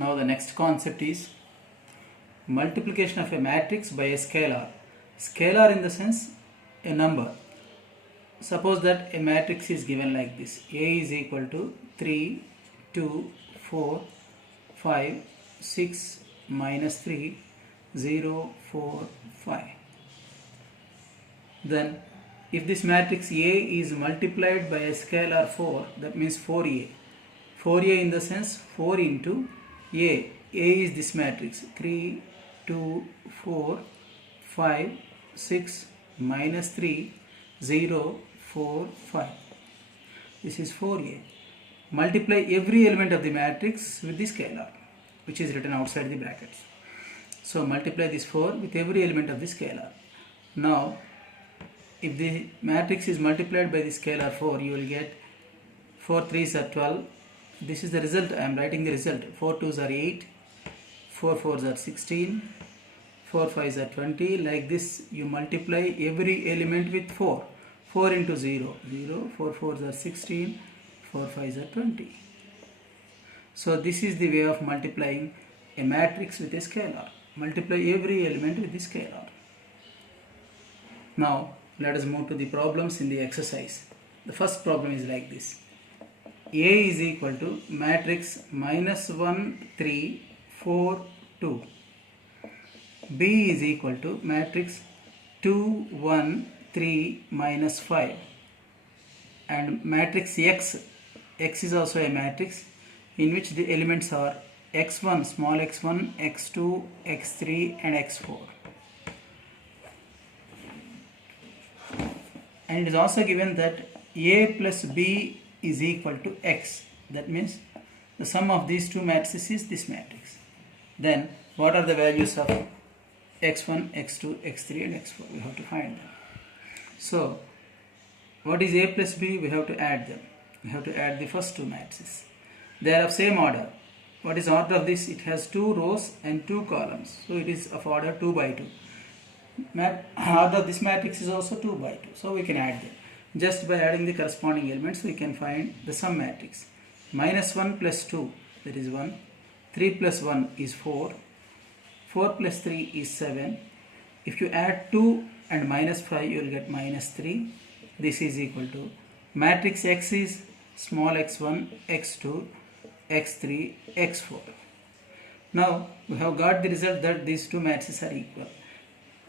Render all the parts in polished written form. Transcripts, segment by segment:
Now the next concept is multiplication of a matrix by a scalar. Scalar in the sense a number. Suppose that a matrix is given like this. A is equal to 3, 2, 4, 5, 6, minus 3, 0, 4, 5. Then if this matrix A is multiplied by a scalar 4, that means 4A. 4A in the sense 4 into A. A is this matrix 3, 2, 4, 5, 6, minus 3, 0, 4, 5. This is 4A. Multiply every element of the matrix with the scalar, which is written outside the brackets. So multiply this 4 with every element of the scalar. Now, if the matrix is multiplied by the scalar 4, you will get 4 3s are 12. This is the result. I am writing the result. 4 2s are 8, 4 4s are 16, 4 5s are 20. Like this, you multiply every element with 4. 4 into 0, 0, 4 4s are 16, 4 5s are 20. So this is the way of multiplying a matrix with a scalar. Multiply every element with the scalar. Now let us move to the problems in the exercise. The first problem is like this. A is equal to matrix minus 1, 3, 4, 2. B is equal to matrix 2, 1, 3, minus 5. And matrix X. X is also a matrix in which the elements are x1, small x1, x2, x3 and x4. And it is also given that A plus B is equal to X. That means the sum of these two matrices is this matrix. Then what are the values of x1, x2, x3 and x4? We have to find them. So what is A plus B? We have to add them. We have to add the first two matrices. They are of same order. What is order of this? It has 2 rows and 2 columns. So it is of order 2 by 2. Order of this matrix is also 2 by 2. So we can add them. Just by adding the corresponding elements, we can find the sum matrix. Minus 1 plus 2, that is 1. 3 plus 1 is 4. 4 plus 3 is 7. If you add 2 and minus 5, you will get minus 3. This is equal to matrix X is small x1, x2, x3, x4. Now we have got the result that these two matrices are equal.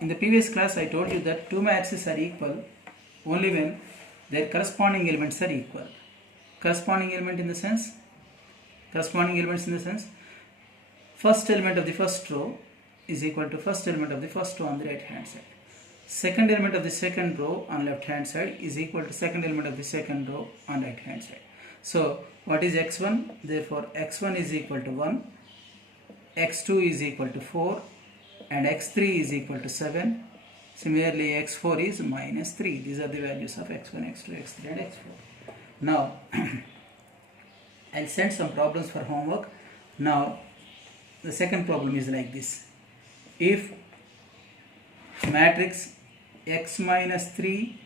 In the previous class I told you that two matrices are equal only when their corresponding elements are equal. Corresponding elements in the sense first element of the first row is equal to first element of the first row on the right hand side. Second element of the second row on left hand side is equal to second element of the second row on right hand side. So what is x1? Therefore x1 is equal to 1, x2 is equal to 4 and x3 is equal to 7. Similarly x4 is minus 3. These are the values of x1, x2, x3 and x4. Now I'll send some problems for homework. Now the second problem is like this. If matrix x minus 3,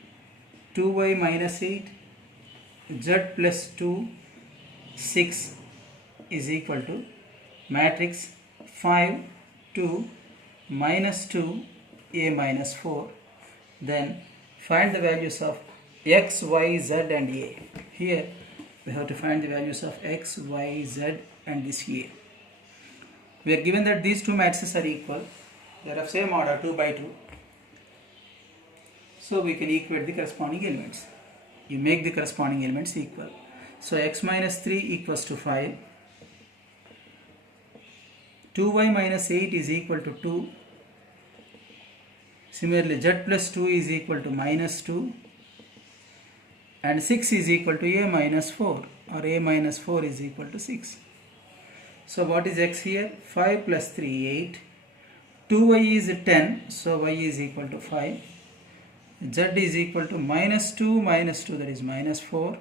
2y minus 8, z plus 2, 6 is equal to matrix 5, 2, minus 2, a minus 4, then find the values of x, y, z and a. Here we have to find the values of x, y, z and this a. We are given that these two matrices are equal. They are of same order 2 by 2. So we can equate the corresponding elements. You make the corresponding elements equal. So x minus 3 equals to 5. 2y minus 8 is equal to 2. Similarly z plus 2 is equal to minus 2. And 6 is equal to a minus 4, or a minus 4 is equal to 6. So what is x here? 5 plus 3, 8. 2y is 10, so y is equal to 5. Z is equal to minus 2, that is minus 4.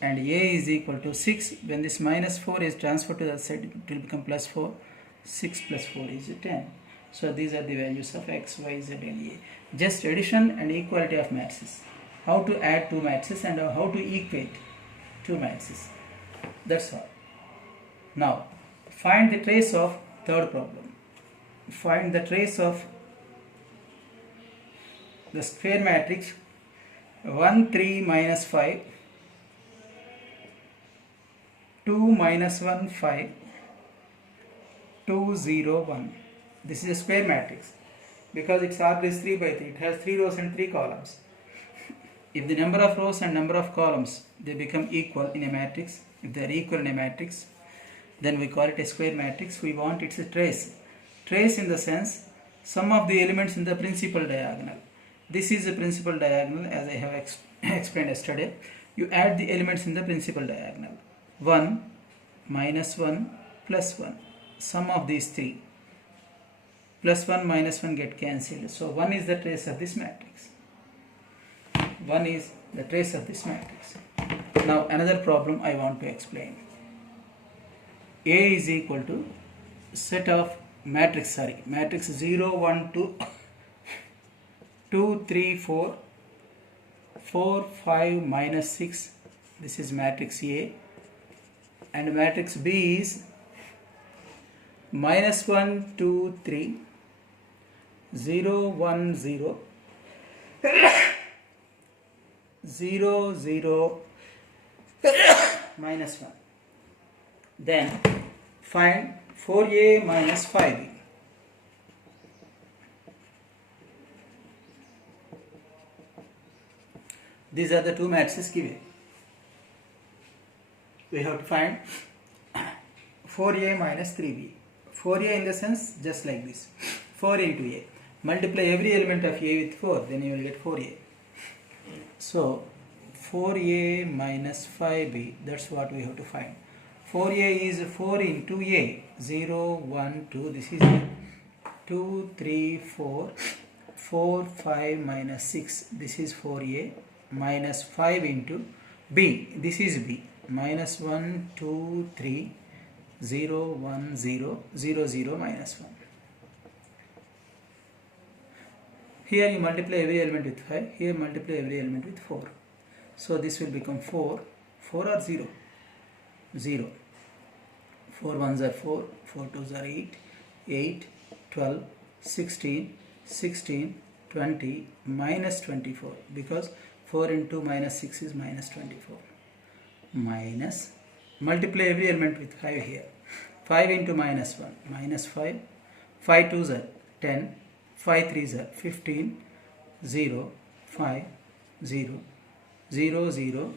And a is equal to 6. When this minus 4 is transferred to the side, it will become plus 4. 6 plus 4 is 10. So these are the values of x, y, z and a. Just addition and equality of matrices. How to add two matrices and how to equate two matrices. That's all. Now Find the trace of third problem. Find the trace of the square matrix 1 3 minus 5 2 minus 1 5 2 0 1. This is a square matrix because its arc is 3 by 3. It has 3 rows and 3 columns. If the number of rows and number of columns they become equal in a matrix, if they are equal in a matrix, then we call it a square matrix. We want its trace. Trace in the sense sum of the elements in the principal diagonal. This is the principal diagonal as I have explained yesterday. You add the elements in the principal diagonal. 1 minus 1 plus 1. Sum of these three. Plus 1 minus 1 get cancelled. So 1 is the trace of this matrix. 1 is the trace of this matrix. Now another problem I want to explain. A is equal to set of matrix 0 1 2 2 3 4 4 5 minus 6. This is matrix A, and matrix B is minus 1 2 3 0 1 0 0 0 minus 1. Then find 4A minus 5B. These are the two matrices given. We have to find 4A minus 3B. 4A in the sense just like this. 4 into A. Multiply every element of A with 4, then you will get 4A. So 4A minus 5B, that's what we have to find. 4A is 4 into A. 0, 1, 2, this is A. 2, 3, 4. 4, 5 minus 6, this is 4A. Minus 5 into B, this is B. Minus 1, 2, 3, 0, 1, 0, 0, 0, minus 1. Here you multiply every element with 5. Here multiply every element with 4. So this will become 4. 4 or 0? 0. 4 1s are 4. 4 2s are 8. 8, 12, 16, 16, 20, minus 24. Because 4 into minus 6 is minus 24. Minus, multiply every element with 5 here. 5 into minus 1, minus 5. 5 2s are 10. 5 3s are 15. 0, 5, 0, 0, 0.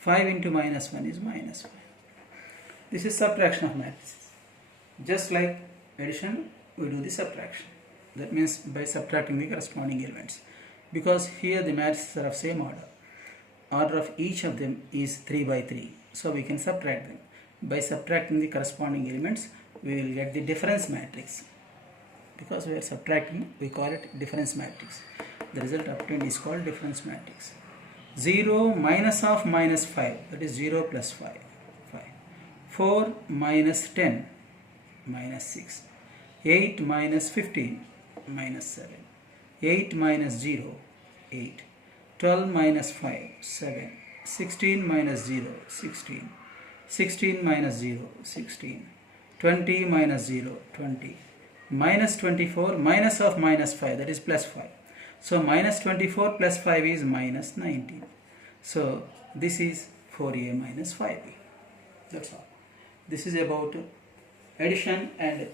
5 into minus 1 is minus 5. This is subtraction of matrices. Just like addition, we do the subtraction. That means by subtracting the corresponding elements. Because here the matrices are of same order. Order of each of them is 3 by 3. So we can subtract them. By subtracting the corresponding elements, we will get the difference matrix. Because we are subtracting, we call it difference matrix. The result obtained is called difference matrix. 0 minus of minus 5, that is 0 plus 5. 5. 4 minus 10, minus 6. 8 minus 15, minus 7. 8 minus 0, 8. 12 minus 5, 7. 16 minus 0, 16. 16 minus 0, 16. 20 minus 0, 20. Minus 24, minus of minus 5, that is plus 5. So minus 24 plus 5 is minus 19. So this is 4A minus 5B. That's all. This is about addition and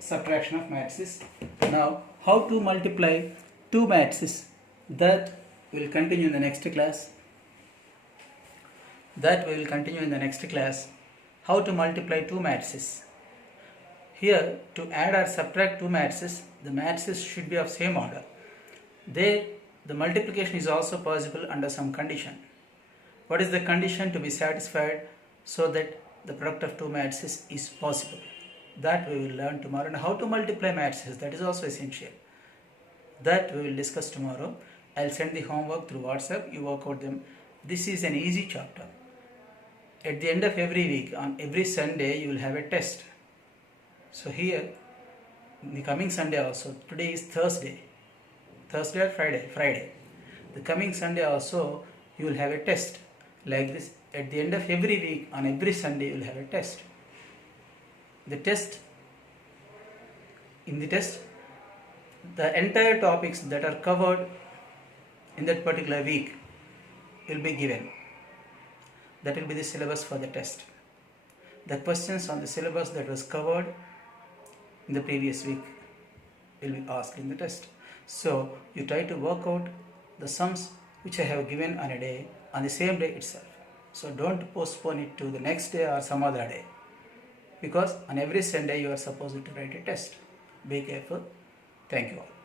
subtraction of matrices. Now how to multiply two matrices, that will continue in the next class. How to multiply two matrices. Here, to add or subtract two matrices, the matrices should be of same order. There, the multiplication is also possible under some condition. What is the condition to be satisfied so that the product of two matrices is possible? That we will learn tomorrow. And how to multiply matrices, that is also essential. That we will discuss tomorrow. I will send the homework through WhatsApp. You work out them. This is an easy chapter. At the end of every week, on every Sunday, you will have a test. So here, in the coming Sunday also, today is Thursday or Friday. The coming Sunday also, you will have a test like this. At the end of every week, on every Sunday, you will have a test. the test the entire topics that are covered in that particular week will be given. That will be the syllabus for the test. The questions on the syllabus that was covered in the previous week will be asked in the test. So you try to work out the sums which I have given on a day, on the same day itself. So don't postpone it to the next day or some other day, because on every Sunday you are supposed to write a test. Be careful. Thank you all.